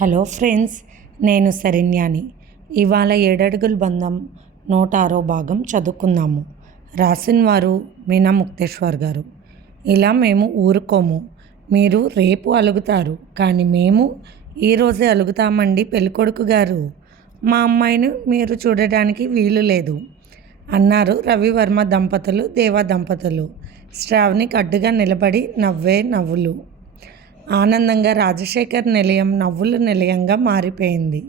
Hello friends నేను శరణ్యాని. ఇవాళ ఏడడుగుల బంధం నూట ఆరో భాగం చదువుకుందాము. రాసిన వారు మీనా ముక్తేశ్వర్ గారు. ఇలా మేము ఊరుకోము. మీరు రేపు అలుగుతారు. కానీ మేము ఈరోజే అలుగుతామండి పెళ్ళికొడుకు గారు. మా అమ్మాయిని మీరు చూడడానికి వీలు లేదు. అన్నారు రవివర్మ దంపతులు దేవా దంపతులు. శ్రావణికి అడ్డుగా నిలబడి నవ్వే నవ్వులు. ఆనందంగా రాజశేఖర్ నిలయం నవ్వుల నిలయంగా మారిపోయింది.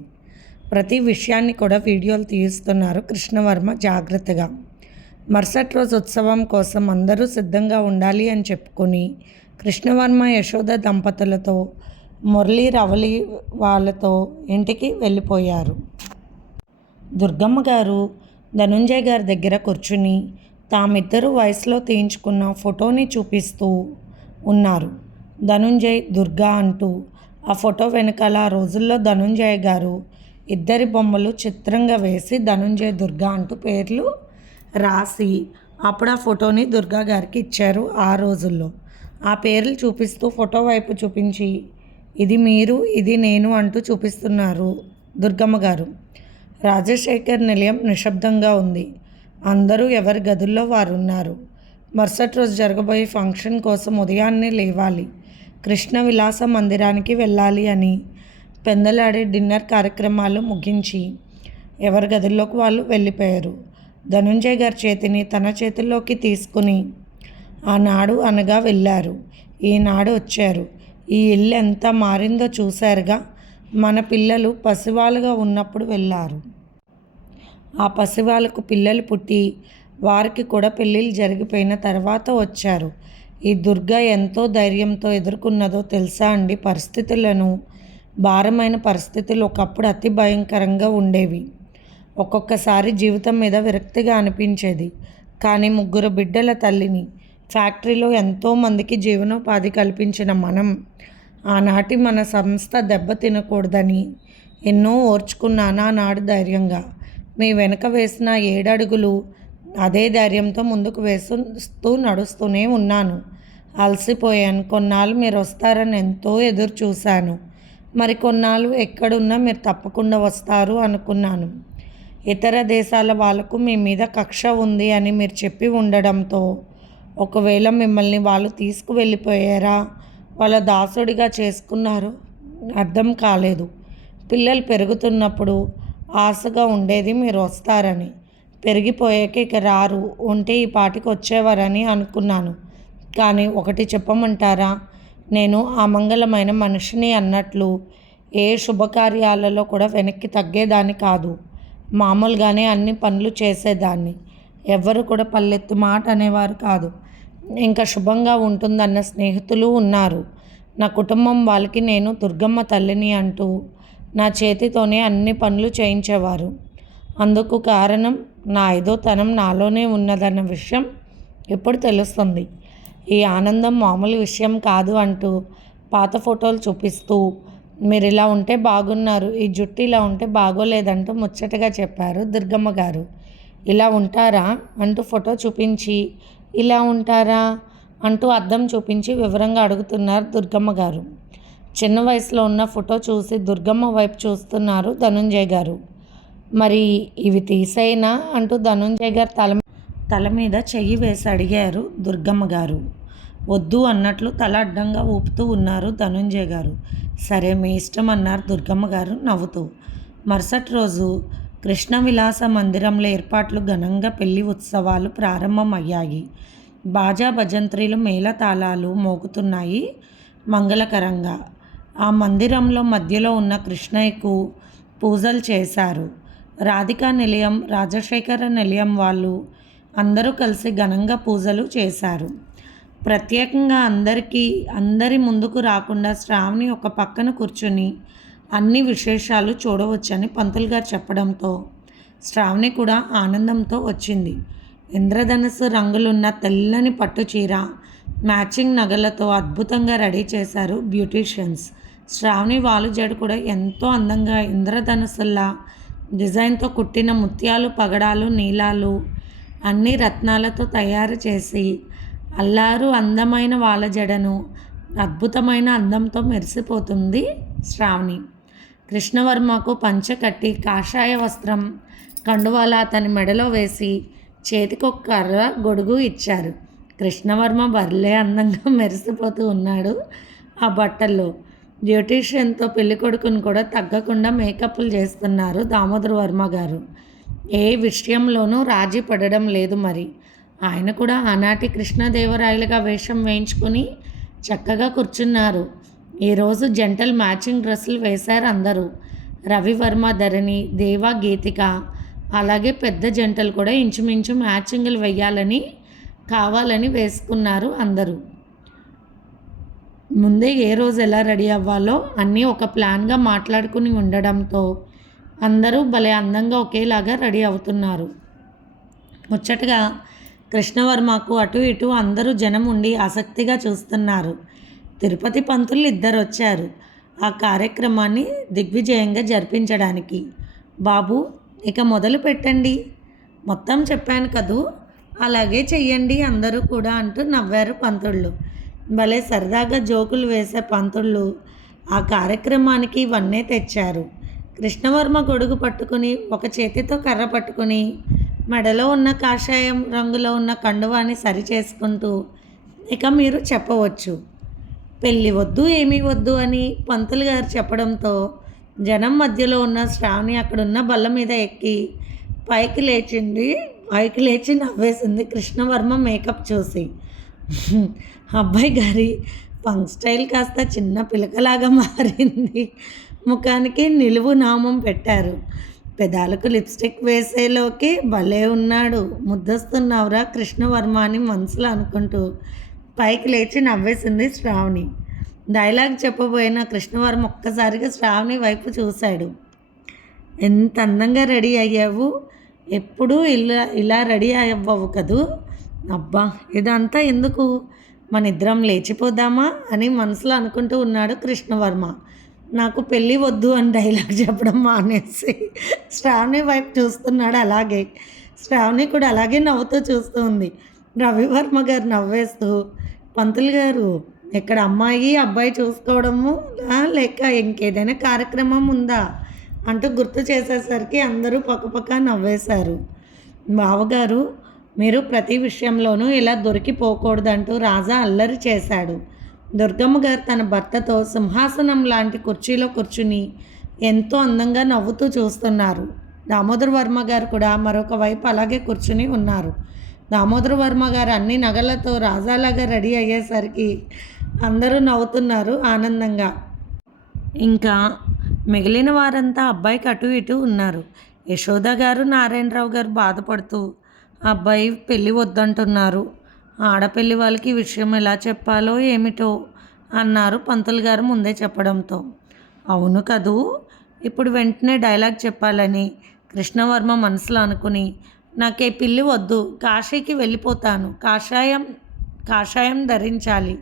ప్రతి విషయాన్ని కూడా వీడియోలు తీస్తున్నారు కృష్ణవర్మ జాగ్రత్తగా. మరుసటి రోజు ఉత్సవం కోసం అందరూ సిద్ధంగా ఉండాలి అని చెప్పుకొని కృష్ణవర్మ యశోద దంపతులతో మురళీ రవలి వాళ్ళతో ఇంటికి వెళ్ళిపోయారు. దుర్గమ్మ గారు ధనుంజయ్ గారి దగ్గర కూర్చుని తామిద్దరూ వయసులో తీయించుకున్న ఫోటోని చూపిస్తూ ఉన్నారు. ధనుంజయ్ దుర్గా అంటూ ఆ ఫోటో వెనకాల ఆ రోజుల్లో ధనుంజయ్ గారు ఇద్దరి బొమ్మలు చిత్రంగా వేసి ధనుంజయ్ దుర్గా అంటూ పేర్లు రాసి అప్పుడు ఆ ఫోటోని దుర్గా గారికి ఇచ్చారు ఆ రోజుల్లో. ఆ పేర్లు చూపిస్తూ ఫోటో వైపు చూపించి ఇది మీరు ఇది నేను అంటూ చూపిస్తున్నారు దుర్గమ్మ గారు. రాజశేఖర్ నిలయం నిశ్శబ్దంగా ఉంది. అందరూ ఎవరి గదుల్లో వారు ఉన్నారు మరుసటి రోజు జరగబోయే ఫంక్షన్ కోసం ఉదయాన్నే లేవాలి. కృష్ణ విలాస మందిరానికి వెళ్ళాలి అని పెందలాడే డిన్నర్ కార్యక్రమాలు ముగించి ఎవరి గదుల్లోకి వాళ్ళు వెళ్ళిపోయారు. ధనుంజయ్ గారి చేతిని తన చేతుల్లోకి తీసుకుని ఆనాడు అనగా వెళ్ళారు. ఈనాడు వచ్చారు. ఈ ఇల్లు ఎంత మారిందో చూశారుగా. మన పిల్లలు పసివాలుగా ఉన్నప్పుడు వెళ్ళారు. ఆ పసివాళ్ళకు పిల్లలు పుట్టి వారికి కూడా పెళ్ళిళ్ళు జరిగిపోయిన తర్వాత వచ్చారు. ఈ దుర్గ ఎంతో ధైర్యంతో ఎదుర్కొన్నదో తెలుసా అండి? పరిస్థితులను భారమైన పరిస్థితులు ఒకప్పుడు అతి భయంకరంగా ఉండేవి. ఒక్కొక్కసారి జీవితం మీద విరక్తిగా అనిపించేది. కానీ ముగ్గురు బిడ్డల తల్లిని ఫ్యాక్టరీలో ఎంతోమందికి జీవనోపాధి కల్పించిన మనం ఆనాటి మన సంస్థ దెబ్బ తినకూడదని ఎన్నో ఓర్చుకున్నాను ఆనాడు ధైర్యంగా. మీ వెనక వేసిన ఏడడుగులు అదే ధైర్యంతో ముందుకు వేస్తూ నడుస్తూనే ఉన్నాను. అలసిపోయాను. కొన్నాళ్ళు మీరు వస్తారని ఎంతో ఎదురు చూశాను మరి కొన్నాళ్ళు ఎక్కడున్నా మీరు తప్పకుండా వస్తారు అనుకున్నాను. ఇతర దేశాల వాళ్ళకు మీ మీద కక్ష ఉంది అని మీరు చెప్పి ఉండడంతో ఒకవేళ మిమ్మల్ని వాళ్ళు తీసుకువెళ్ళిపోయారా? వాళ్ళ దాసుడిగా చేసుకున్నారు? అర్థం కాలేదు. పిల్లలు పెరుగుతున్నప్పుడు ఆశగా ఉండేది మీరు వస్తారని పెరిగిపోయాక ఇక రారు ఉంటే ఈ పాటికి వచ్చేవారని అనుకున్నాను. కానీ ఒకటి చెప్పమంటారా? నేను ఆ మంగళమైన మనిషిని అన్నట్లు ఏ శుభకార్యాలలో కూడా వెనక్కి తగ్గేదాన్ని కాదు. మామూలుగానే అన్ని పనులు చేసేదాన్ని. ఎవ్వరు కూడా పల్లెత్తు మాట అనేవారు కాదు. ఇంకా శుభంగా ఉంటుందన్న స్నేహితులు ఉన్నారు. నా కుటుంబం వాళ్ళకి నేను దుర్గమ్మ తల్లిని అంటూ నా చేతితోనే అన్ని పనులు చేయించేవారు. అందుకు కారణం నా ఐదోతనం నాలోనే ఉన్నదన్న విషయం ఇప్పుడు తెలుస్తుంది? ఈ ఆనందం మామూలు విషయం కాదు అంటూ పాత ఫోటోలు చూపిస్తూ మీరు ఇలా ఉంటే బాగున్నారు ఈ జుట్టు ఇలా ఉంటే బాగోలేదంటూ ముచ్చటగా చెప్పారు దుర్గమ్మ గారు. ఇలా ఉంటారా? అంటూ ఫోటో చూపించి ఇలా ఉంటారా? అంటూ అద్దం చూపించి వివరంగా అడుగుతున్నారు దుర్గమ్మ గారు. చిన్న వయసులో ఉన్న ఫోటో చూసి దుర్గమ్మ వైపు చూస్తున్నారు ధనుంజయ్ గారు. మరి ఇవి తీసైనా? అంటూ ధనుంజయ్ గారు తల తల మీద చెయ్యి వేసి అడిగారు దుర్గమ్మ గారు. వద్దు అన్నట్లు తల అడ్డంగా ఊపుతూ ఉన్నారు ధనుంజయ్ గారు. సరే మీ ఇష్టం అన్నారు దుర్గమ్మ గారు నవ్వుతూ. మరుసటి రోజు కృష్ణ విలాస మందిరంలో ఏర్పాట్లు ఘనంగా పెళ్ళి ఉత్సవాలు ప్రారంభమయ్యాయి. బాజా భజంత్రీలు మేళతాళాలు మోగుతున్నాయి మంగళకరంగా. ఆ మందిరంలో మధ్యలో ఉన్న కృష్ణయ్యకు పూజలు చేశారు. రాధికా నిలయం రాజశేఖర నిలయం వాళ్ళు అందరూ కలిసి ఘనంగా పూజలు చేశారు. ప్రత్యేకంగా అందరికీ అందరి ముందుకు రాకుండా శ్రావణి ఒక పక్కన కూర్చుని అన్ని విశేషాలు చూడవచ్చని పంతులు గారు చెప్పడంతో శ్రావణి కూడా ఆనందంతో వచ్చింది. ఇంద్రధనస్సు రంగులున్న తెల్లని పట్టు చీర మ్యాచింగ్ నగలతో అద్భుతంగా రెడీ చేశారు బ్యూటీషియన్స్. శ్రావణి వాలు జడ కూడా ఎంతో అందంగా ఇంద్రధనుసుల్లా డిజైన్తో కుట్టిన ముత్యాలు పగడాలు నీలాలు అన్ని రత్నాలతో తయారు చేసి అల్లారు అందమైన వాళ్ళ జడను అద్భుతమైన అందంతో మెరిసిపోతుంది శ్రావణి. కృష్ణవర్మకు పంచె కట్టి కాషాయ వస్త్రం కండువాల అతని మెడలో వేసి చేతికొక కర్ర గొడుగు ఇచ్చారు. కృష్ణవర్మ బర్లే అందంగా మెరిసిపోతూ ఉన్నాడు ఆ బట్టల్లో. బ్యూటీషియన్తో పెళ్ళి కొడుకుని కూడా తగ్గకుండా మేకప్లు చేస్తున్నారు దామోదర్ వర్మ గారు. ఏ విషయంలోనూ రాజీ పడడం లేదు మరి. ఆయన కూడా ఆనాటి కృష్ణదేవరాయలుగా వేషం వేయించుకొని చక్కగా కూర్చున్నారు. ఈరోజు జంటల్ మ్యాచింగ్ డ్రెస్సులు వేశారు అందరూ. రవివర్మ ధరణి దేవా గీతిక అలాగే పెద్ద జంటలు కూడా ఇంచుమించు మ్యాచింగ్లు వేయాలని కావాలని వేసుకున్నారు అందరూ. ముందే ఏ రోజు ఎలా రెడీ అవ్వాలో అన్నీ ఒక ప్లాన్గా మాట్లాడుకుని ఉండడంతో అందరూ భలే అందంగా ఒకేలాగా రెడీ అవుతున్నారు. ముచ్చటగా కృష్ణవర్మకు అటు ఇటు అందరూ జనం ఉండి ఆసక్తిగా చూస్తున్నారు. తిరుపతి పంతులు ఇద్దరు వచ్చారు. ఆ కార్యక్రమాన్ని దిగ్విజయంగా జరిపించడానికి. బాబు ఇక మొదలు పెట్టండి. మొత్తం చెప్పాను కదూ? అలాగే చెయ్యండి అందరూ కూడా అంటూ నవ్వారు పంతుళ్ళు. భలే సరదాగా జోకులు వేసే పంతుళ్ళు ఆ కార్యక్రమానికి ఇవన్నీ తెచ్చారు. కృష్ణవర్మ గొడుగు పట్టుకుని ఒక చేతితో కర్ర పట్టుకుని మెడలో ఉన్న కాషాయం రంగులో ఉన్న కండువాని సరి చేసుకుంటూ ఇక మీరు చెప్పవచ్చు. పెళ్ళి వద్దు ఏమీ వద్దు అని పంతులు గారు చెప్పడంతో జనం మధ్యలో ఉన్న శ్రావణి అక్కడున్న బల్ల మీద ఎక్కి పైకి లేచింది పైకి లేచి నవ్వేసింది కృష్ణవర్మ మేకప్ చూసి. అబ్బాయి గారి పంక్ స్టైల్ కాస్త చిన్న పిలకలాగా మారింది. ముఖానికి నిలువు నామం పెట్టారు. పెదాలకు లిప్స్టిక్ వేసేలోకి భలే ఉన్నాడు. ముద్దస్తున్నావురా కృష్ణవర్మ అని మనసులో అనుకుంటూ పైకి లేచి నవ్వేసింది శ్రావణి. డైలాగ్ చెప్పబోయిన కృష్ణవర్మ ఒక్కసారిగా శ్రావణి వైపు చూశాడు. ఎంత అందంగా రెడీ అయ్యావు? ఎప్పుడూ ఇలా ఇలా రెడీ అవ్వవు కదూ? అబ్బా ఇదంతా ఎందుకు? మన ఇద్దరం లేచిపోదామా? అని మనసులో అనుకుంటూ ఉన్నాడు కృష్ణవర్మ. నాకు పెళ్ళి వద్దు అని డైలాగ్ చెప్పడం మానేసి శ్రావణి వైపు చూస్తున్నాడు అలాగే. శ్రావణి కూడా అలాగే నవ్వుతూ చూస్తూ ఉంది. రవివర్మ గారు నవ్వేస్తూ పంతులు గారు ఇక్కడ అమ్మాయి అబ్బాయి చూసుకోవడము లేక ఇంకేదైనా కార్యక్రమం ఉందా? అంటూ గుర్తు చేసేసరికి అందరూ పక్కపక్క నవ్వేశారు. బావగారు మీరు ప్రతి విషయంలోనూ ఇలా దొరికిపోకూడదంటూ రాజా అల్లరి చేశాడు. దుర్గమ్మ గారు తన భర్తతో సింహాసనం లాంటి కుర్చీలో కూర్చుని ఎంతో అందంగా నవ్వుతూ చూస్తున్నారు. దామోదర్ వర్మ గారు కూడా మరొక వైపు అలాగే కూర్చుని ఉన్నారు. దామోదర్ వర్మ గారు అన్ని నగలతో రాజాలాగా రెడీ అయ్యేసరికి అందరూ నవ్వుతున్నారు ఆనందంగా. ఇంకా మిగిలిన వారంతా అబ్బాయికి అటు ఇటు ఉన్నారు. యశోద గారు నారాయణరావు గారు బాధపడుతూ అబ్బాయి పెళ్ళి వద్దంటున్నారు. ఆడపెళ్ళి వాళ్ళకి విషయం ఎలా చెప్పాలో ఏమిటో అన్నారు పంతులు గారు ముందే చెప్పడంతో. అవును కదూ? ఇప్పుడు వెంటనే డైలాగ్ చెప్పాలని కృష్ణవర్మ మనసులో అనుకుని నాకే పిల్లి వద్దు కాశీకి వెళ్ళిపోతాను కాషాయం కాషాయం ధరించాలి.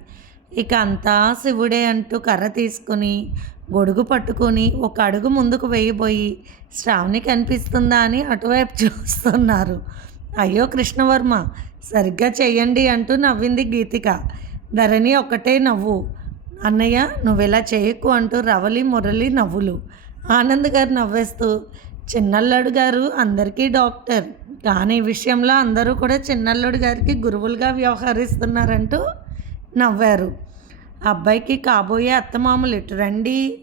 ఇక అంతా శివుడే అంటూ కర్ర తీసుకుని గొడుగు పట్టుకొని ఒక అడుగు ముందుకు వేయబోయి శ్రావణి కనిపిస్తుందా అని అటువైపు చూస్తున్నారు. అయ్యో కృష్ణవర్మ సరిగ్గా చేయండి అంటూ నవ్వింది గీతిక. ధరణి ఒకటే నవ్వు. అన్నయ్య నువ్వెలా చేయకు అంటూ రవలి మురళి నవ్వులు. ఆనంద్ గారు నవ్వేస్తూ చిన్నల్లుడు గారు అందరికీ డాక్టర్. కానీ విషయంలో అందరూ కూడా చిన్నల్లుడు గారికి గురువులుగా వ్యవహరిస్తున్నారంటూ నవ్వారు. అబ్బాయికి కాబోయే అత్తమామలు ఇటు రండి.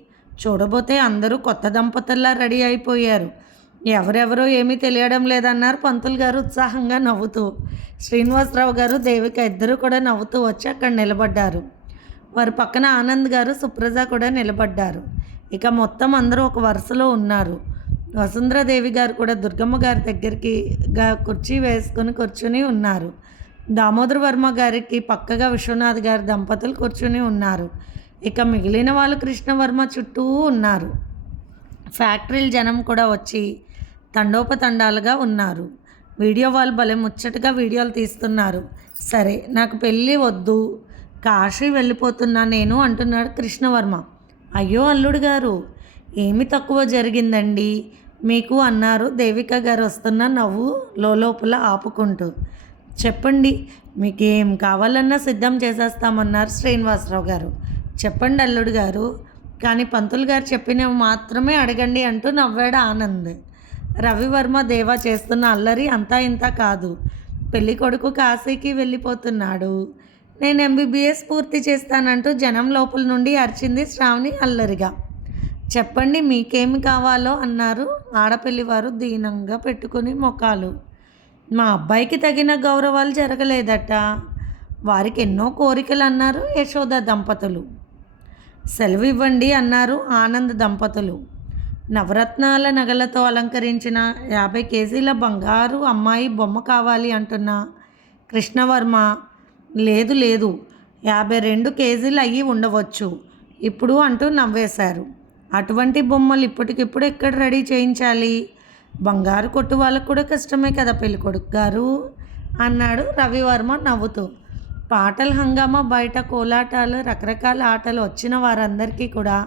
చూడబోతే అందరూ కొత్త దంపతుల్లా రెడీ అయిపోయారు. ఎవరెవరో ఏమీ తెలియడం లేదన్నారు. పంతులు గారు ఉత్సాహంగా నవ్వుతూ శ్రీనివాసరావు గారు దేవిక ఇద్దరు కూడా నవ్వుతూ వచ్చి అక్కడ నిలబడ్డారు. వారి పక్కన ఆనంద్ గారు సుప్రజ కూడా నిలబడ్డారు. ఇక మొత్తం అందరూ ఒక వరుసలో ఉన్నారు. వసుంధరాదేవి గారు కూడా దుర్గమ్మ గారి దగ్గరికి గా కుర్చీ వేసుకొని కూర్చుని ఉన్నారు. దామోదర వర్మ గారికి పక్కగా విశ్వనాథ్ గారి దంపతులు కూర్చుని ఉన్నారు. ఇక మిగిలిన వాళ్ళు కృష్ణవర్మ చుట్టూ ఉన్నారు. ఫ్యాక్టరీల జనం కూడా వచ్చి తండోపతండాలుగా ఉన్నారు. వీడియో వాళ్ళు భలే ముచ్చటగా వీడియోలు తీస్తున్నారు. సరే నాకు పెళ్ళి వద్దు. కాశీ వెళ్ళిపోతున్నా నేను అంటున్నాడు కృష్ణవర్మ. అయ్యో అల్లుడు గారు ఏమి తక్కువ జరిగిందండి? మీకు అన్నారు దేవిక గారు వస్తున్న నవ్వు లోపల ఆపుకుంటూ. చెప్పండి మీకు ఏం కావాలన్నా సిద్ధం చేసేస్తామన్నారు శ్రీనివాసరావు గారు. చెప్పండి అల్లుడు గారు కానీ పంతులు గారు చెప్పినవి మాత్రమే అడగండి అంటూ నవ్వాడు ఆనంద్. రవివర్మ దేవా చేస్తున్న అల్లరి అంతా ఇంత కాదు. పెళ్ళి కొడుకు కాశీకి వెళ్ళిపోతున్నాడు. నేను ఎంబీబీఎస్ పూర్తి చేస్తానంటూ జనం లోపల నుండి అరిచింది శ్రావణి అల్లరిగా. చెప్పండి మీకేమి కావాలో అన్నారు ఆడపిల్లివారు దీనంగా పెట్టుకుని మొఖాలు. మా అబ్బాయికి తగిన గౌరవాలు జరగలేదట. వారికి ఎన్నో కోరికలు అన్నారు యశోద దంపతులు. సెలవు ఇవ్వండి అన్నారు ఆనంద్ దంపతులు. నవరత్నాల నగలతో అలంకరించిన యాభై కేజీల బంగారు అమ్మాయి బొమ్మ కావాలి అంటున్న కృష్ణవర్మ లేదు లేదు యాభై రెండు కేజీలు అయ్యి ఉండవచ్చు. ఇప్పుడు అంటూ నవ్వేశారు. అటువంటి బొమ్మలు ఇప్పటికిప్పుడు ఎక్కడ రెడీ చేయించాలి? బంగారు కొట్టు వాళ్ళకు కూడా కష్టమే కదా పెళ్ళికొడుకు గారు? అన్నాడు రవివర్మ నవ్వుతూ. పాటల హంగామా బయట కోలాటాలు రకరకాల ఆటలు వచ్చిన వారందరికీ కూడా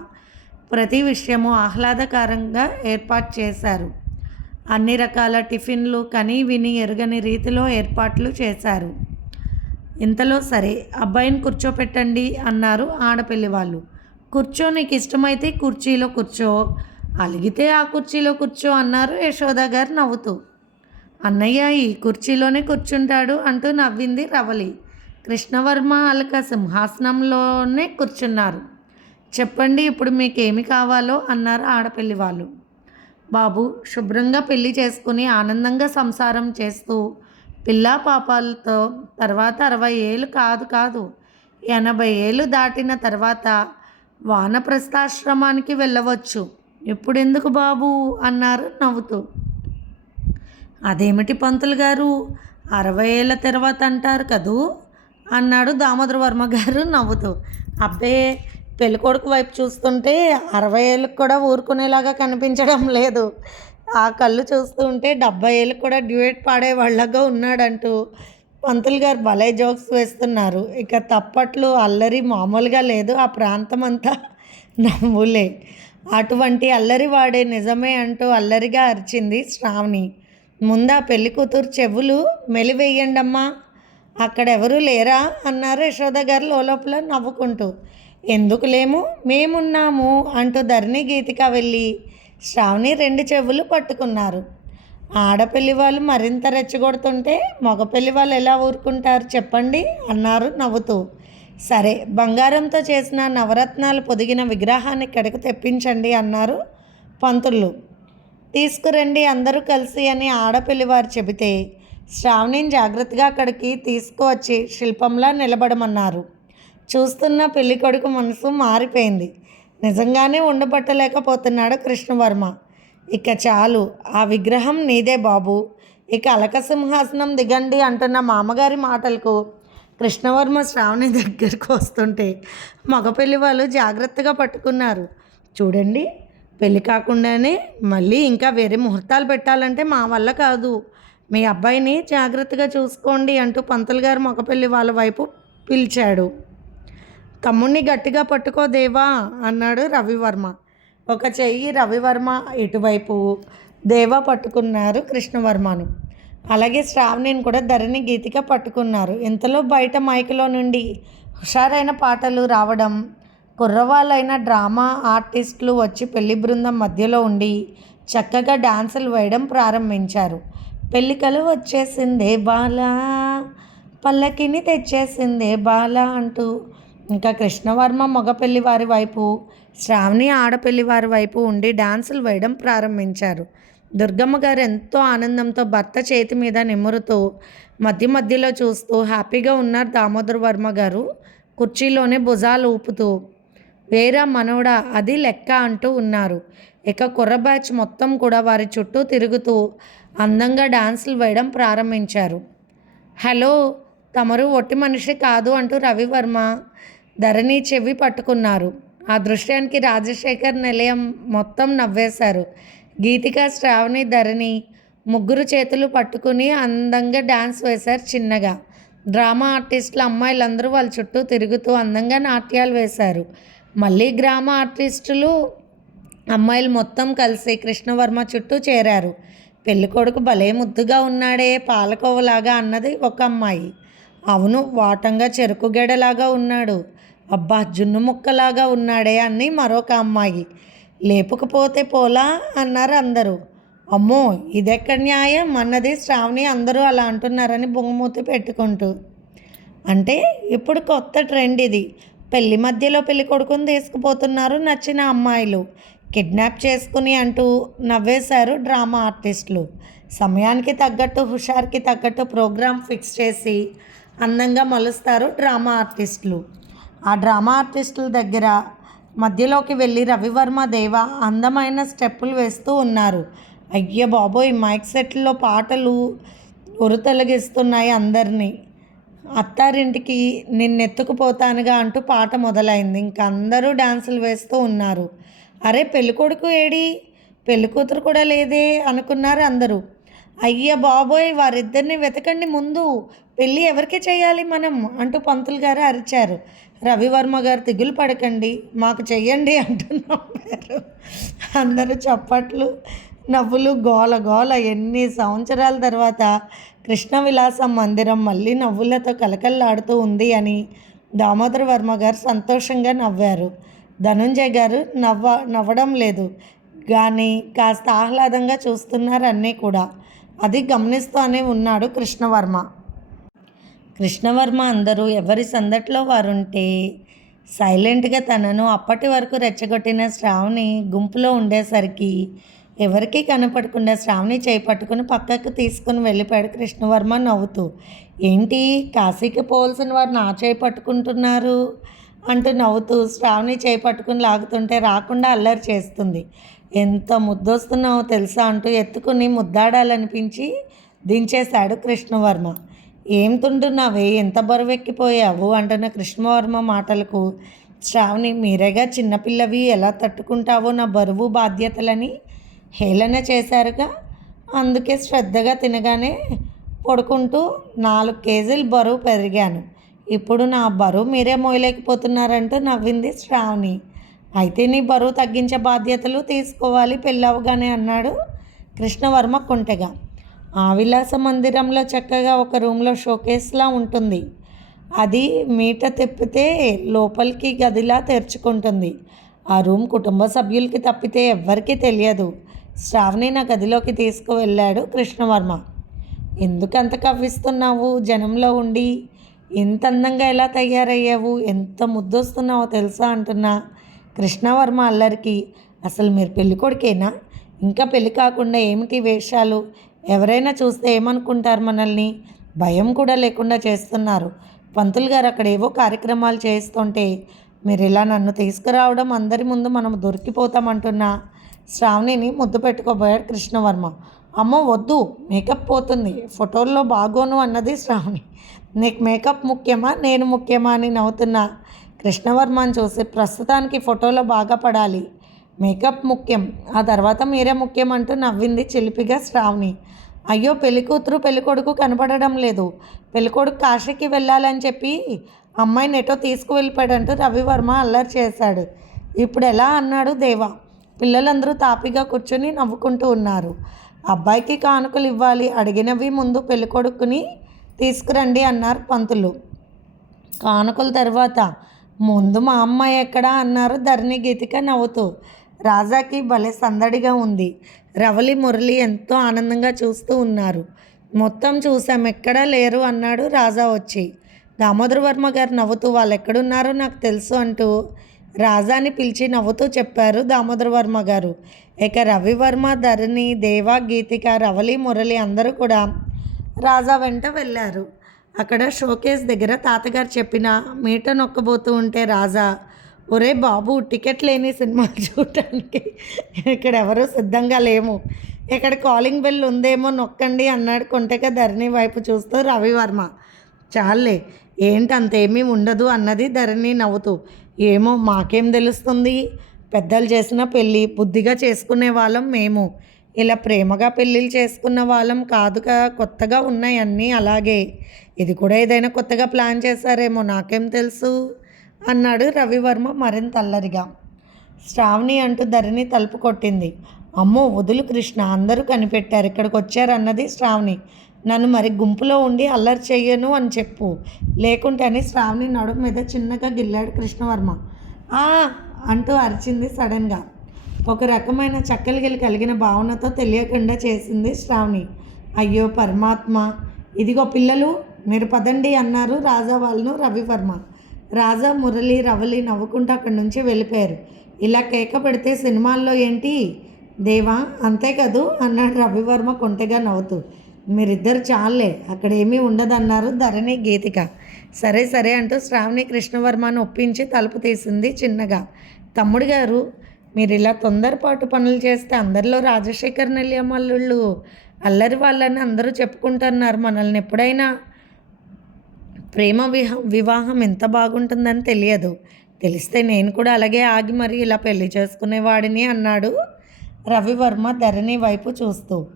ప్రతి విషయము ఆహ్లాదకరంగా ఏర్పాటు చేశారు. అన్ని రకాల టిఫిన్లు కని విని ఎరగని రీతిలో ఏర్పాట్లు చేశారు. ఇంతలో సరే అబ్బాయిని కూర్చోపెట్టండి అన్నారు ఆడపిల్లి వాళ్ళు కూర్చో నీకు ఇష్టమైతే కుర్చీలో కూర్చో అలిగితే ఆ కుర్చీలో కూర్చో అన్నారు యశోద గారు నవ్వుతూ. అన్నయ్య ఈ కుర్చీలోనే కూర్చుంటాడు అంటూ నవ్వింది రవలి. కృష్ణవర్మ అలక సింహాసనంలోనే కూర్చున్నారు. చెప్పండి ఇప్పుడు మీకు ఏమి కావాలో అన్నారు ఆడపిల్లి వాళ్ళు. బాబు శుభ్రంగా పెళ్ళి చేసుకుని ఆనందంగా సంసారం చేస్తూ పిల్లా పాపాలతో తర్వాత అరవై ఏళ్ళు కాదు కాదు ఎనభై ఏళ్ళు దాటిన తర్వాత వానప్రస్థాశ్రమానికి వెళ్ళవచ్చు. ఎప్పుడెందుకు బాబు? అన్నారు నవ్వుతూ. అదేమిటి పంతులు గారు? అరవై ఏళ్ళ తర్వాత అంటారు కదూ? అన్నాడు దామోదర వర్మ గారు నవ్వుతూ. అబ్బే పెళ్ళికొడుకు వైపు చూస్తుంటే అరవై ఏళ్ళకి కూడా ఊరుకునేలాగా కనిపించడం లేదు. ఆ కళ్ళు చూస్తుంటే డెబ్బై ఏళ్ళకి కూడా డ్యూయట్ పాడే వాళ్ళగా ఉన్నాడంటూ పంతులు గారు భలే జోక్స్ వేస్తున్నారు. ఇక తప్పట్లు అల్లరి మామూలుగా లేదు. ఆ ప్రాంతం అంతా నవ్వులే. అటువంటి అల్లరి వాడే నిజమే అంటూ అల్లరిగా అరిచింది శ్రావణి. ముందా పెళ్ళి కూతురు చెవులు మెలివేయండమ్మా అక్కడెవరూ లేరా అన్నారు యశోద గారు లోపల నవ్వుకుంటూ. ఎందుకు లేము మేమున్నాము అంటూ ధరణి గీతిక వెళ్ళి శ్రావణి రెండు చెవులు పట్టుకున్నారు. ఆడపిల్లి వాళ్ళు మరింత రెచ్చగొడుతుంటే మగపెళ్ళి వాళ్ళు ఎలా ఊరుకుంటారు చెప్పండి అన్నారు నవ్వుతూ. సరే బంగారంతో చేసిన నవరత్నాలు పొదిగిన విగ్రహాన్ని ఇక్కడికి తెప్పించండి అన్నారు పంతులు. తీసుకురండి అందరూ కలిసి అని ఆడపిల్లి వారు చెబితే శ్రావణిని జాగ్రత్తగా అక్కడికి తీసుకువచ్చి శిల్పంలా నిలబడమన్నారు. చూస్తున్న పెళ్ళి కొడుకు మనసు మారిపోయింది. నిజంగానే ఉండబట్టలేకపోతున్నాడు కృష్ణవర్మ. ఇక చాలు ఆ విగ్రహం నీదే బాబు. ఇక అలక సింహాసనం దిగండి అంటున్న మామగారి మాటలకు కృష్ణవర్మ శ్రావణి దగ్గరకు వస్తుంటే మగపెళ్ళి వాళ్ళు జాగ్రత్తగా పట్టుకున్నారు. చూడండి పెళ్ళి కాకుండానే మళ్ళీ ఇంకా వేరే ముహూర్తాలు పెట్టాలంటే మా వల్ల కాదు. మీ అబ్బాయిని జాగ్రత్తగా చూసుకోండి అంటూ పంతులు గారు మగపెళ్ళి వాళ్ళ వైపు పిలిచాడు. తమ్ముణ్ణి గట్టిగా పట్టుకో దేవా అన్నాడు రవివర్మ. ఒక చెయ్యి రవివర్మ ఇటువైపు దేవా పట్టుకున్నారు కృష్ణవర్మను. అలాగే శ్రావణిని కూడా ధరణి గీతిక పట్టుకున్నారు. ఇంతలో బయట మైకులో నుండి హుషారైన పాటలు రావడం కుర్రవాళ్ళైన డ్రామా ఆర్టిస్టులు వచ్చి పెళ్ళి బృందం మధ్యలో ఉండి చక్కగా డాన్సులు వేయడం ప్రారంభించారు. పెళ్ళికలు వచ్చేసిందే బాలా పల్లకిని తెచ్చేసిందే బాలా అంటూ ఇంకా కృష్ణవర్మ మగపెళ్ళి వారి వైపు శ్రావణి ఆడపల్లి వారి వైపు ఉండి డాన్సులు వేయడం ప్రారంభించారు. దుర్గమ్మ గారు ఎంతో ఆనందంతో భర్త చేతి మీద నిమురుతూ మధ్య మధ్యలో చూస్తూ హ్యాపీగా ఉన్నారు దామోదర్ వర్మ గారు. కుర్చీలోనే భుజాలు ఊపుతూ వేరా మనోడా అది లెక్క అంటూ ఉన్నారు. ఇక కుర్ర బ్యాచ్ మొత్తం కూడా వారి చుట్టూ తిరుగుతూ అందంగా డాన్సులు వేయడం ప్రారంభించారు. హలో తమరు ఒట్టి మనిషి కాదు అంటూ రవివర్మ ధరణి చెవి పట్టుకున్నారు. ఆ దృశ్యానికి రాజశేఖర్ నిలయం మొత్తం నవ్వేశారు. గీతిక శ్రావణి ధరణి ముగ్గురు చేతులు పట్టుకుని అందంగా డాన్స్ వేశారు చిన్నగా. డ్రామా ఆర్టిస్టులు అమ్మాయిలందరూ వాళ్ళ చుట్టూ తిరుగుతూ అందంగా నాట్యాలు వేశారు. మళ్ళీ గ్రామ ఆర్టిస్టులు అమ్మాయిలు మొత్తం కలిసి కృష్ణవర్మ చుట్టూ చేరారు. పెళ్ళికొడుకు భలే ముద్దుగా ఉన్నాడే పాలకోవలాగా అన్నది ఒక అమ్మాయి. అవును వాటంగా చెరుకు గెడలాగా ఉన్నాడు. అబ్బా జున్ను ముక్కలాగా ఉన్నాడే అని మరొక అమ్మాయి. లేపకపోతే పోలా అన్నారు అందరూ. అమ్మో ఇదెక్కడ న్యాయం? అన్నది శ్రావణి అందరూ అలా అంటున్నారని బొంగమూతి పెట్టుకుంటూ. అంటే ఇప్పుడు కొత్త ట్రెండ్ ఇది. పెళ్ళి మధ్యలో పెళ్ళి కొడుకుని తీసుకుపోతున్నారు నచ్చిన అమ్మాయిలు. కిడ్నాప్ చేసుకుని అంటూ నవ్వేశారు డ్రామా ఆర్టిస్టులు. సమయానికి తగ్గట్టు హుషార్కి తగ్గట్టు ప్రోగ్రాం ఫిక్స్ చేసి అందంగా మలుస్తారు డ్రామా ఆర్టిస్టులు. ఆ డ్రామా ఆర్టిస్టుల దగ్గర మధ్యలోకి వెళ్ళి రవివర్మ దేవ అందమైన స్టెప్పులు వేస్తూ ఉన్నారు. అయ్య బాబోయ్ మైక్ సెట్లో పాటలు ఉరుతొలగిస్తున్నాయి అందరినీ. అత్తారింటికి నిన్నెత్తుకుపోతానుగా అంటూ పాట మొదలైంది. ఇంక అందరూ డాన్సులు వేస్తూ ఉన్నారు. అరే పెళ్ళికొడుకు ఏడి? పెళ్ళికూతురు కూడా లేదే అనుకున్నారు అందరూ. అయ్య బాబోయ్ వారిద్దరిని వెతకండి ముందు. పెళ్ళి ఎవరికి చేయాలి మనం? అంటూ పంతులు గారు అరిచారు. రవివర్మ గారు దిగులు పడకండి మాకు చెయ్యండి అంటున్నారు అందరూ చప్పట్లు నవ్వులు గోల గోల. ఎన్ని సంవత్సరాల తర్వాత కృష్ణ విలాసం మందిరం మళ్ళీ నవ్వులతో కలకల్లాడుతూ ఉంది అని దామోదర వర్మ గారు సంతోషంగా నవ్వారు. ధనుంజయ్ గారు నవ్వ నవ్వడం లేదు. కానీ కాస్త ఆహ్లాదంగా చూస్తున్నారు అన్నీ కూడా. అది గమనిస్తూనే ఉన్నాడు కృష్ణవర్మ. కృష్ణవర్మ అందరూ ఎవరి సందట్లో వారుంటే సైలెంట్గా తనను అప్పటి వరకు రెచ్చగొట్టిన శ్రావణి గుంపులో ఉండేసరికి ఎవరికీ కనపడకుండా శ్రావణి చేయి పట్టుకుని పక్కకు తీసుకుని వెళ్ళిపోయాడు కృష్ణవర్మ నవ్వుతూ. ఏంటి కాశీకి పోవాల్సిన వారు నా చేయి పట్టుకుంటున్నారు? అంటూ నవ్వుతూ శ్రావణి చేయి పట్టుకుని లాగుతుంటే రాకుండా అల్లరి చేస్తుంది. ఎంత ముద్దొస్తున్నావో తెలుసా? అంటూ ఎత్తుకుని ముద్దాడాలనిపించి దించేశాడు కృష్ణవర్మ. ఏం తుంటున్నావే? ఎంత బరువెక్కిపోయావు? అంటున్న కృష్ణవర్మ మాటలకు. శ్రావణి మీరేగా చిన్నపిల్లవి? ఎలా తట్టుకుంటావో నా బరువు బాధ్యతలని హేళన చేశారుగా? అందుకే శ్రద్ధగా తినగానే పడుకుంటూ నాలుగు కేజీలు బరువు పెరిగాను. ఇప్పుడు నా బరువు మీరే మోయలేకపోతున్నారంటూ నవ్వింది శ్రావణి. అయితే నీ బరువు తగ్గించే బాధ్యతలు తీసుకోవాలి పెళ్ళవగానే అన్నాడు కృష్ణవర్మ కుంటెగా. ఆ విలాస మందిరంలో చక్కగా ఒక రూమ్లో షోకేస్లా ఉంటుంది. అది మీట తెప్పితే లోపలికి గదిలా తెరుచుకుంటుంది. ఆ రూమ్ కుటుంబ సభ్యులకి తప్పితే ఎవ్వరికీ తెలియదు. శ్రావణి నా గదిలోకి తీసుకువెళ్ళాడు కృష్ణవర్మ. ఎందుకంత కవ్విస్తున్నావు? జనంలో ఉండి ఇంత అందంగా ఎలా తయారయ్యావు? ఎంత ముద్దొస్తున్నావో తెలుసా? అంటున్నా కృష్ణవర్మ అల్లరికి. అసలు మీరు పెళ్ళికొడుకేనా? ఇంకా పెళ్ళి కాకుండా ఏమిటి వేషాలు? ఎవరైనా చూస్తే ఏమనుకుంటారు మనల్ని? భయం కూడా లేకుండా చేస్తున్నారు. పంతులు గారు అక్కడ ఏవో కార్యక్రమాలు చేస్తుంటే మీరు ఇలా నన్ను తీసుకురావడం అందరి ముందు మనం దొరికిపోతామంటున్నా శ్రావణిని ముద్దు పెట్టుకోబోయాడు కృష్ణవర్మ. అమ్మ వద్దు మేకప్ పోతుంది. ఫోటోల్లో బాగోను అన్నది శ్రావణి. నీకు మేకప్ ముఖ్యమా నేను ముఖ్యమా అని నవ్వుతున్నా. కృష్ణవర్మని చూసి ప్రస్తుతానికి ఫోటోలో బాగా పడాలి. మేకప్ ముఖ్యం. ఆ తర్వాత మీరే ముఖ్యం అంటూ నవ్వింది చిలిపిగా శ్రావణి. అయ్యో పెళ్ళికూతురు పెళ్ళికొడుకు కనపడడం లేదు. పెళ్ళికొడుకు కాశీకి వెళ్ళాలని చెప్పి అమ్మాయిని ఎటో తీసుకువెళ్ళిపోయాడంటూ రవివర్మ అల్లరి చేశాడు. ఇప్పుడు ఎలా అన్నాడు దేవా? పిల్లలందరూ తాపిగా కూర్చుని నవ్వుకుంటూ ఉన్నారు. అబ్బాయికి కానుకలు ఇవ్వాలి అడిగినవి ముందు పెళ్ళికొడుకుని తీసుకురండి అన్నారు పంతులు. కానుకల తర్వాత ముందు మా అమ్మాయి ఎక్కడా? అన్నారు ధరణి గీతిక నవ్వుతూ. రాజాకి భలే సందడిగా ఉంది. రవలి మురళి ఎంతో ఆనందంగా చూస్తూ ఉన్నారు. మొత్తం చూసాం ఎక్కడా లేరు అన్నాడు రాజా వచ్చి. దామోదరవర్మ గారు నవ్వుతూ వాళ్ళు ఎక్కడున్నారో నాకు తెలుసు అంటూ రాజాని పిలిచి నవ్వుతూ చెప్పారు దామోదరవర్మ గారు. ఇక రవివర్మ ధరణి దేవా గీతిక రవలి మురళి అందరూ కూడా రాజా వెంట వెళ్ళారు. అక్కడ షోకేస్ దగ్గర తాతగారు చెప్పిన మీట నొక్కబోతూ ఉంటే రాజా ఒరే బాబు టికెట్ లేని సినిమాలు చూడటానికి ఇక్కడ ఎవరూ సిద్ధంగా లేము. ఇక్కడ కాలింగ్ బెల్ ఉందేమో నొక్కండి అన్నాడు కొంటెక ధరణి వైపు చూస్తూ రవివర్మ. చాలే ఏంటి అంతేమీ ఉండదు అన్నది ధరణి నవ్వుతూ. ఏమో మాకేం తెలుస్తుంది? పెద్దలు చేసిన పెళ్ళి బుద్ధిగా చేసుకునే వాళ్ళం మేము. ఇలా ప్రేమగా పెళ్ళిళ్ళు చేసుకున్న వాళ్ళం కాదుగా కొత్తగా ఉన్నాయి అన్నీ అలాగే. ఇది కూడా ఏదైనా కొత్తగా ప్లాన్ చేశారేమో నాకేం తెలుసు? అన్నాడు రవివర్మ మరింత అల్లరిగా. శ్రావణి అంటూ ధరణి తలుపు కొట్టింది. అమ్మో వదులు కృష్ణ అందరూ కనిపెట్టారు ఇక్కడికి వచ్చారన్నది శ్రావణి. నన్ను మరి గుంపులో ఉండి అల్లరి చెయ్యను అని చెప్పు. లేకుంటే అని శ్రావణి నడుము మీద చిన్నగా గిల్లాడు కృష్ణవర్మ. "ఆ" అంటూ అరిచింది సడన్గా. ఒక రకమైన చక్కలిగిలి కలిగిన భావనతో తెలియకుండా చేసింది శ్రావణి. అయ్యో పరమాత్మ! ఇదిగో పిల్లలు మీరు పదండి అన్నారు రాజా వాళ్ళను రవివర్మ. రాజా మురళి రవలి నవ్వుకుంటూ అక్కడి నుంచి వెళ్ళిపోయారు. ఇలా కేక పెడితే సినిమాల్లో ఏంటి? దేవా అంతే కదూ? అన్నాడు రవివర్మ కొంటెగా నవ్వుతూ. మీరిద్దరు చాలే అక్కడ ఏమీ ఉండదన్నారు ధరణి గీతిక. సరే సరే అంటూ శ్రావణి కృష్ణవర్మను ఒప్పించి తలుపు తీసింది చిన్నగా. తమ్ముడు గారు మీరు ఇలా తొందరపాటు పనులు చేస్తే అందరిలో రాజశేఖర్ నెల్లియమ్మల్లుళ్ళు అల్లరి వాళ్ళని అందరూ చెప్పుకుంటున్నారు మనల్ని ఎప్పుడైనా. ప్రేమ విహ వివాహం ఎంత బాగుంటుందని తెలియదు. తెలిస్తే నేను కూడా అలాగే ఆగి మరి ఇలా పెళ్ళి చేసుకునేవాడిని అన్నాడు రవివర్మ ధరణి వైపు చూస్తూ.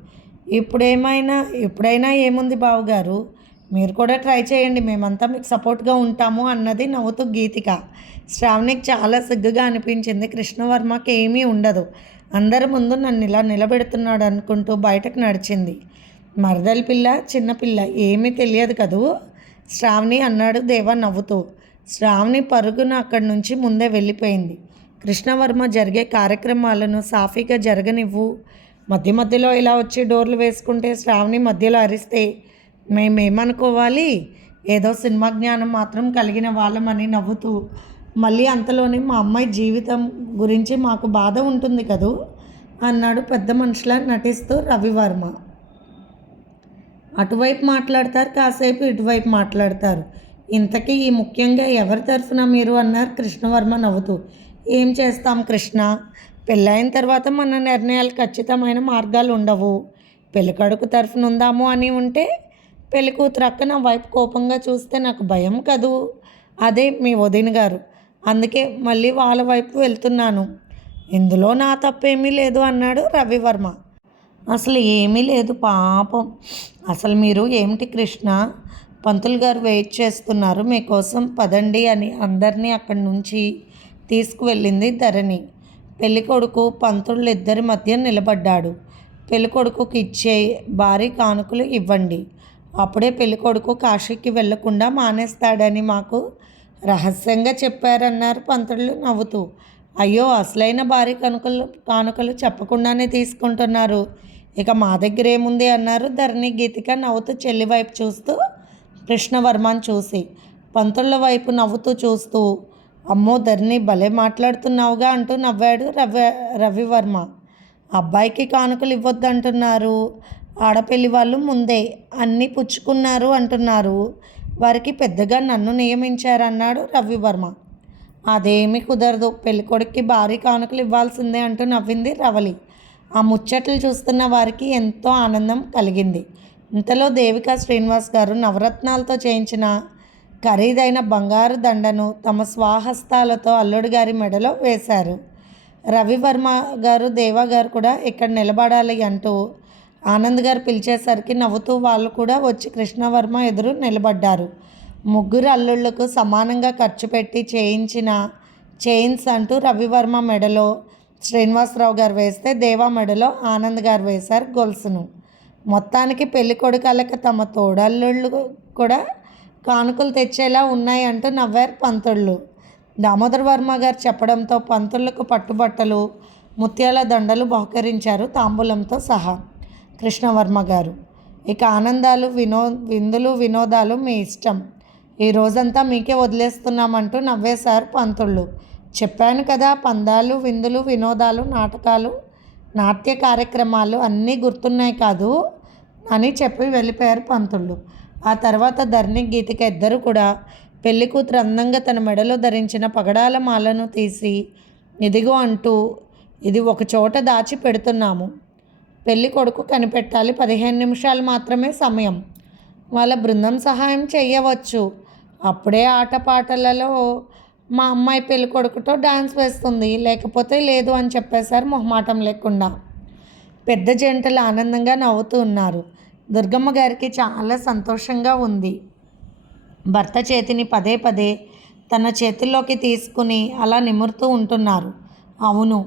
ఇప్పుడేమైనా ఇప్పుడైనా ఏముంది బావగారు? మీరు కూడా ట్రై చేయండి మేమంతా మీకు సపోర్ట్గా ఉంటాము అన్నది నవ్వుతూ గీతిక. శ్రావణికి చాలా సిగ్గుగా అనిపించింది. కృష్ణవర్మకి ఏమీ ఉండదు. అందరి ముందు నన్ను ఇలా నిలబెడుతున్నాడు అనుకుంటూ బయటకు నడిచింది. మరదలి పిల్ల చిన్నపిల్ల ఏమీ తెలియదు కదూ? శ్రావణి అన్నాడు దేవ నవ్వుతూ. శ్రావణి పరుగున అక్కడి నుంచి ముందే వెళ్ళిపోయింది. కృష్ణవర్మ జరిగే కార్యక్రమాలను సాఫీగా జరగనివ్వు. మధ్య మధ్యలో ఇలా వచ్చి డోర్లు వేసుకుంటే శ్రావణి మధ్యలో అరిస్తే మేమేమనుకోవాలి? ఏదో సినిమా జ్ఞానం మాత్రం కలిగిన వాళ్ళమని నవ్వుతూ. మళ్ళీ అంతలోనే మా అమ్మాయి జీవితం గురించి మాకు బాధ ఉంటుంది కదూ? అన్నాడు పెద్ద మనుషులా నటిస్తూ రవివర్మ. అటువైపు మాట్లాడతారు కాసేపు ఇటువైపు మాట్లాడతారు. ఇంతకీ ఈ ముఖ్యంగా ఎవరి తరఫున మీరు అన్నారు? కృష్ణవర్మ నవ్వుతూ. ఏం చేస్తాం కృష్ణ? పెళ్ళైన తర్వాత మన నిర్ణయాలు ఖచ్చితమైన మార్గాలు ఉండవు. పెళ్ళికడుకు తరఫున ఉందాము అని ఉంటే పెళ్ళి కూతురు అక్క నా వైపు కోపంగా చూస్తే నాకు భయం కదూ? అదే మీ వదిన గారు. అందుకే మళ్ళీ వాళ్ళ వైపు వెళ్తున్నాను. ఇందులో నా తప్పేమీ లేదు అన్నాడు రవివర్మ. అసలు ఏమీ లేదు పాపం. అసలు మీరు ఏమిటి కృష్ణ? పంతులు గారు వెయిట్ చేస్తున్నారు మీకోసం పదండి అని అందరినీ అక్కడి నుంచి తీసుకువెళ్ళింది ధరణి. పెళ్ళికొడుకు పంతుళ్ళు ఇద్దరి మధ్య నిలబడ్డాడు. పెళ్ళికొడుకుకి ఇచ్చే భారీ కానుకలు ఇవ్వండి. అప్పుడే పెళ్ళికొడుకు కాశీకి వెళ్ళకుండా మానేస్తాడని మాకు రహస్యంగా చెప్పారన్నారు పంతుళ్ళు నవ్వుతూ. అయ్యో అసలైన భారీ కనుకలు కానుకలు చెప్పకుండానే తీసుకుంటున్నారు. ఇక మా దగ్గర ఏముంది అన్నారు. ధరణి గీతిక నవ్వుతూ చెల్లి వైపు చూస్తూ కృష్ణవర్మని చూసి పంతుళ్ళ వైపు నవ్వుతూ చూస్తూ అమ్మో ధరణి భలే మాట్లాడుతున్నావుగా అంటూ నవ్వాడు రవి రవివర్మ. అబ్బాయికి కానుకలు ఇవ్వద్దంటున్నారు. ఆడపెళ్ళి వాళ్ళు ముందే అన్నీ పుచ్చుకున్నారు అంటున్నారు. వారికి పెద్దగా నన్ను నియమించారన్నాడు రవివర్మ. అదేమీ కుదరదు పెళ్ళికొడుక్కి భారీ కానుకలు ఇవ్వాల్సిందే అంటూ నవ్వింది రవలి. ఆ ముచ్చట్లు చూస్తున్న వారికి ఎంతో ఆనందం కలిగింది. ఇంతలో దేవికా శ్రీనివాస్ గారు నవరత్నాలతో చేయించిన ఖరీదైన బంగారు దండను తమ స్వాహస్తాలతో అల్లుడు గారి మెడలో వేశారు. రవివర్మ గారు దేవా గారు కూడా ఇక్కడ నిలబడాలి అంటూ ఆనంద్ గారు పిలిచేసరికి నవ్వుతూ వాళ్ళు కూడా వచ్చి కృష్ణవర్మ ఎదురు నిలబడ్డారు. ముగ్గురు అల్లుళ్ళకు సమానంగా ఖర్చు పెట్టి చేయించిన చైన్స్ అంటూ రవివర్మ మెడలో శ్రీనివాసరావు గారు వేస్తే దేవా మెడలో ఆనంద్ గారు వేశారు గొలుసును. మొత్తానికి పెళ్ళి కొడుకలక తమ తోడల్లుళ్ళు కూడా కానుకలు తెచ్చేలా ఉన్నాయి అంటూ నవ్వారు పంతుళ్ళు. దామోదర్ వర్మ గారు చెప్పడంతో పంతులకు పట్టుబట్టలు ముత్యాల దండలు బహుకరించారు తాంబూలంతో సహా కృష్ణవర్మ గారు. ఇక ఆనందాలు వినో విందులు వినోదాలు మీ ఇష్టం. ఈ రోజంతా మీకే వదిలేస్తున్నామంటూ నవ్వేశారు పంతుళ్ళు. చెప్పాను కదా పందాలు విందులు వినోదాలు నాటకాలు నాట్య కార్యక్రమాలు అన్నీ గుర్తున్నాయి కాదు అని చెప్పి వెళ్ళిపోయారు పంతుళ్ళు ఆ తర్వాత ధరణి గీతిక ఇద్దరు కూడా పెళ్ళి కూతురు అందంగా తన మెడలో ధరించిన పగడాల మాలను తీసి ఇదిగో అంటూ ఇది ఒక చోట దాచి పెడుతున్నాము. పెళ్ళి కొడుకు కనిపెట్టాలి పదిహేను నిమిషాలు మాత్రమే సమయం. వాళ్ళ బృందం సహాయం చేయవచ్చు అప్పుడే ఆటపాటలలో మా అమ్మాయి పెళ్ళి కొడుకుతో డాన్స్ వేస్తుంది. లేకపోతే లేదు అని చెప్పేశారు మొహమాటం లేకుండా. పెద్ద జంటలు ఆనందంగా నవ్వుతూ ఉన్నారు. దుర్గమ్మ గారికి చాలా సంతోషంగా ఉంది. భర్త చేతిని పదే పదే తన చేతుల్లోకి తీసుకుని అలా నిమురుతూ ఉంటున్నారు. అవును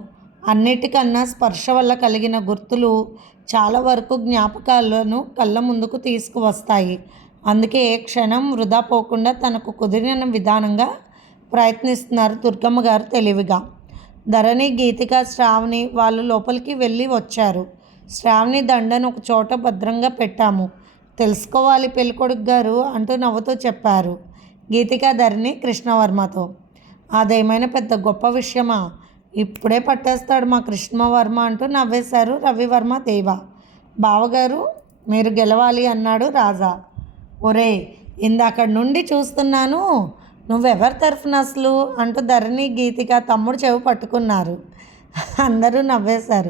అన్నిటికన్నా స్పర్శ వల్ల కలిగిన గుర్తులు చాలా వరకు జ్ఞాపకాలను కళ్ళ ముందుకు తీసుకువస్తాయి. అందుకే ఏ క్షణం వృధా పోకుండా తనకు కుదిరిన విధానంగా ప్రయత్నిస్తున్నారు దుర్గమ్మ గారు తెలివిగా. ధరణి గీతిక శ్రావణి వాళ్ళు లోపలికి వెళ్ళి వచ్చారు. శ్రావణి దండను ఒక చోట భద్రంగా పెట్టాము. తెలుసుకోవాలి పెళ్ళికొడుకు గారు అంటూ నవ్వుతూ చెప్పారు. గీతిక ధరణి కృష్ణవర్మతో. అదేమైనా పెద్ద గొప్ప విషయమా? ఇప్పుడే పట్టేస్తాడు మా కృష్ణవర్మ అంటూ నవ్వేశారు రవివర్మ దేవ. బావగారు మీరు గెలవాలి అన్నాడు రాజా. ఒరే ఇందాక నుండి చూస్తున్నాను. నువ్వెవరి తరఫున అసలు? అంటూ ధరణి గీతిక తమ్ముడు చెవి పట్టుకున్నారు. అందరూ నవ్వేశారు.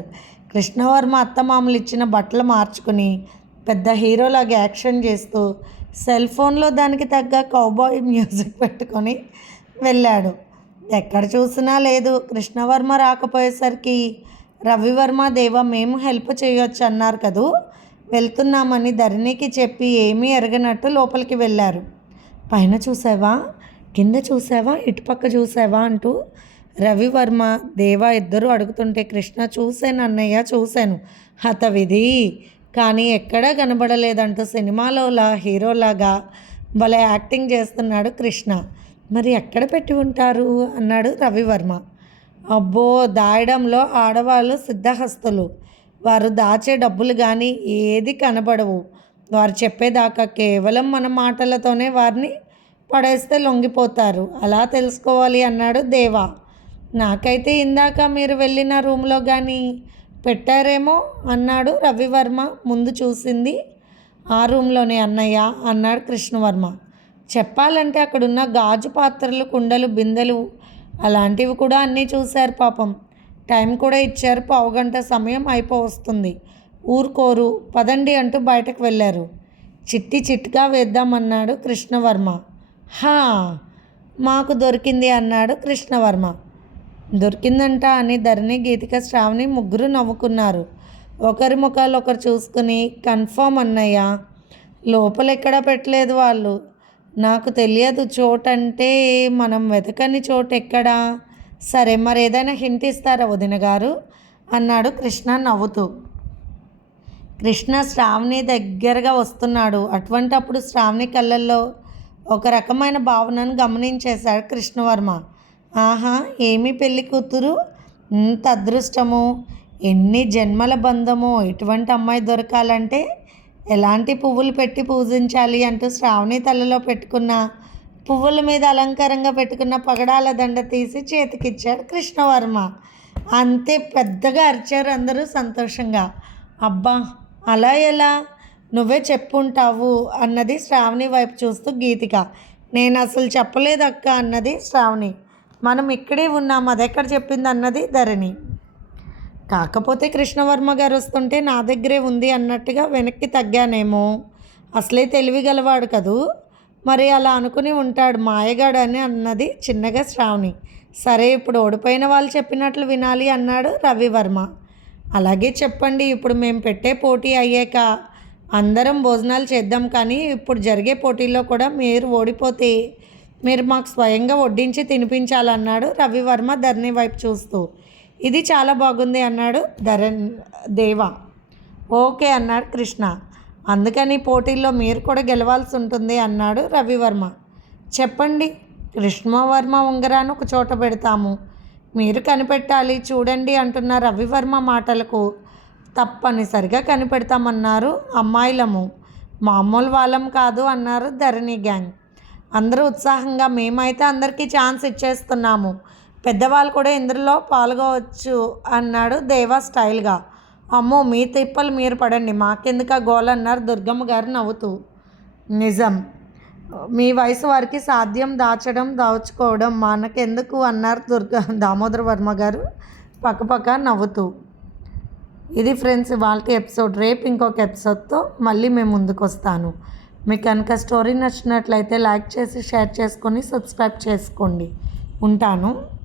కృష్ణవర్మ అత్తమామలు ఇచ్చిన బట్టలు మార్చుకుని పెద్ద హీరోలాగా యాక్షన్ చేస్తూ సెల్ ఫోన్లో దానికి తగ్గ కౌబాయ్ మ్యూజిక్ పెట్టుకొని వెళ్ళాడు. ఎక్కడ చూసినా లేదు. కృష్ణవర్మ రాకపోయేసరికి రవివర్మ దేవ మేము హెల్ప్ చేయొచ్చు అన్నారు కదూ? వెళ్తున్నామని ధరణికి చెప్పి ఏమీ ఎరగనట్టు లోపలికి వెళ్ళారు. పైన చూసావా? కింద చూసావా? ఇటుపక్క చూసావా? అంటూ రవివర్మ దేవ ఇద్దరు అడుగుతుంటే కృష్ణ చూశాను అన్నయ్య చూశాను. హతవిధి. కానీ ఎక్కడా కనబడలేదంటూ సినిమాలోలా హీరోలాగా భలే యాక్టింగ్ చేస్తున్నాడు కృష్ణ. మరి ఎక్కడ పెట్టి ఉంటారు? అన్నాడు రవివర్మ. అబ్బో దాయడంలో ఆడవాళ్ళు సిద్ధహస్తులు. వారు దాచే డబ్బులు కానీ ఏది కనబడవు. వారు చెప్పేదాకా కేవలం మన మాటలతోనే వారిని పడేస్తే లొంగిపోతారు. అలా తెలుసుకోవాలి అన్నాడు దేవా. నాకైతే ఇందాక మీరు వెళ్ళిన రూమ్లో కానీ పెట్టారేమో అన్నాడు రవివర్మ ముందు చూసింది. ఆ రూమ్లోనే అన్నయ్య అన్నాడు కృష్ణవర్మ. చెప్పాలంటే అక్కడున్న గాజు పాత్రలు కుండలు బిందెలు అలాంటివి కూడా అన్నీ చూశారు పాపం. టైం కూడా ఇచ్చారు. పావుగంట సమయం అయిపో వస్తుంది ఊరుకోరు. పదండి అంటూ బయటకు వెళ్ళారు. చిట్టి చిట్కా వేద్దామన్నాడు కృష్ణవర్మ. హా మాకు దొరికింది అన్నాడు కృష్ణవర్మ. దొరికిందంట అని ధరణి గీతిక శ్రావణి ముగ్గురు నవ్వుకున్నారు. ఒకరి ముఖాలు ఒకరు చూసుకుని కన్ఫర్మ్ అన్నయ్య లోపల ఎక్కడ పెట్టలేదు వాళ్ళు. నాకు తెలియదు చోటంటే మనం వెతకని చోటు ఎక్కడా? సరే మరి ఏదైనా హింట్ ఇస్తారా వదిన గారు? అన్నాడు కృష్ణ నవ్వుతూ. కృష్ణ శ్రావణి దగ్గరగా వస్తున్నాడు. అటువంటప్పుడు శ్రావణి కళ్ళల్లో ఒక రకమైన భావనను గమనించేశాడు కృష్ణవర్మ. ఆహా ఏమి పెళ్ళి కూతురు? ఇంత అదృష్టము. ఎన్ని జన్మల బంధము. ఇటువంటి అమ్మాయి దొరకాలంటే ఎలాంటి పువ్వులు పెట్టి పూజించాలి అంటూ శ్రావణి తలలో పెట్టుకున్న పువ్వుల మీద అలంకారంగా పెట్టుకున్న పగడాల దండ తీసి చేతికిచ్చాడు కృష్ణవర్మ. అంతే పెద్దగా అరిచారు అందరూ సంతోషంగా. అబ్బా అలా ఎలా? నువ్వే చెప్పుంటావు అన్నది శ్రావణి వైపు చూస్తూ గీతిక. నేను అసలు చెప్పలేదు అక్క అన్నది శ్రావణి. మనం ఇక్కడే ఉన్నాం అదెక్కడ చెప్పింది అన్నది ధరణి. కాకపోతే కృష్ణవర్మ గారు వస్తుంటే నా దగ్గరే ఉంది అన్నట్టుగా వెనక్కి తగ్గానేమో. అసలే తెలివి గలవాడు కదూ? మరి అలా అనుకుని ఉంటాడు మాయగాడు అని అన్నది చిన్నగా శ్రావణి. సరే ఇప్పుడు ఓడిపోయిన వాళ్ళు చెప్పినట్లు వినాలి అన్నాడు రవివర్మ. అలాగే చెప్పండి ఇప్పుడు మేము పెట్టే పోటీ అయ్యాక అందరం భోజనాలు చేద్దాం కానీ ఇప్పుడు జరిగే పోటీల్లో కూడా మీరు ఓడిపోతే మీరు మాకు స్వయంగా వడ్డించి తినిపించాలన్నాడు రవివర్మ ధరణి వైపు చూస్తూ. ఇది చాలా బాగుంది అన్నాడు ధరణ్ దేవ. ఓకే అన్నాడు కృష్ణ. అందుకని పోటీల్లో మీరు కూడా గెలవాల్సి ఉంటుంది అన్నాడు రవివర్మ. చెప్పండి కృష్ణవర్మ ఉంగరాన్ని ఒక చోట పెడతాము. మీరు కనిపెట్టాలి చూడండి అంటున్న రవివర్మ మాటలకు తప్పనిసరిగా కనిపెడతామన్నారు అమ్మాయిలము. మామూలు వాళ్ళం కాదు అన్నారు ధరణి గ్యాంగ్. అందరూ ఉత్సాహంగా మేమైతే అందరికీ ఛాన్స్ ఇచ్చేస్తున్నాము. పెద్దవాళ్ళు కూడా ఇందులో పాల్గొవచ్చు అన్నాడు దేవా స్టైల్గా. అమ్మో మీ తిప్పలు మీరు పడండి. మాకెందుకు ఆ గోల్ అన్నారు దుర్గమ్మ గారు నవ్వుతూ. నిజం. మీ వయసు వారికి సాధ్యం దాచడం దాచుకోవడం మనకెందుకు అన్నారు దుర్గ దామోదర వర్మ గారు పక్కపక్క నవ్వుతూ. ఇది ఫ్రెండ్స్ వాళ్ళ ఎపిసోడ్ రేపు ఇంకొక ఎపిసోడ్తో మళ్ళీ మేము ముందుకు వస్తాను మీకు కనుక స్టోరీ నచ్చినట్లయితే లైక్ చేసి షేర్ చేసుకొని సబ్స్క్రైబ్ చేసుకోండి. ఉంటాను.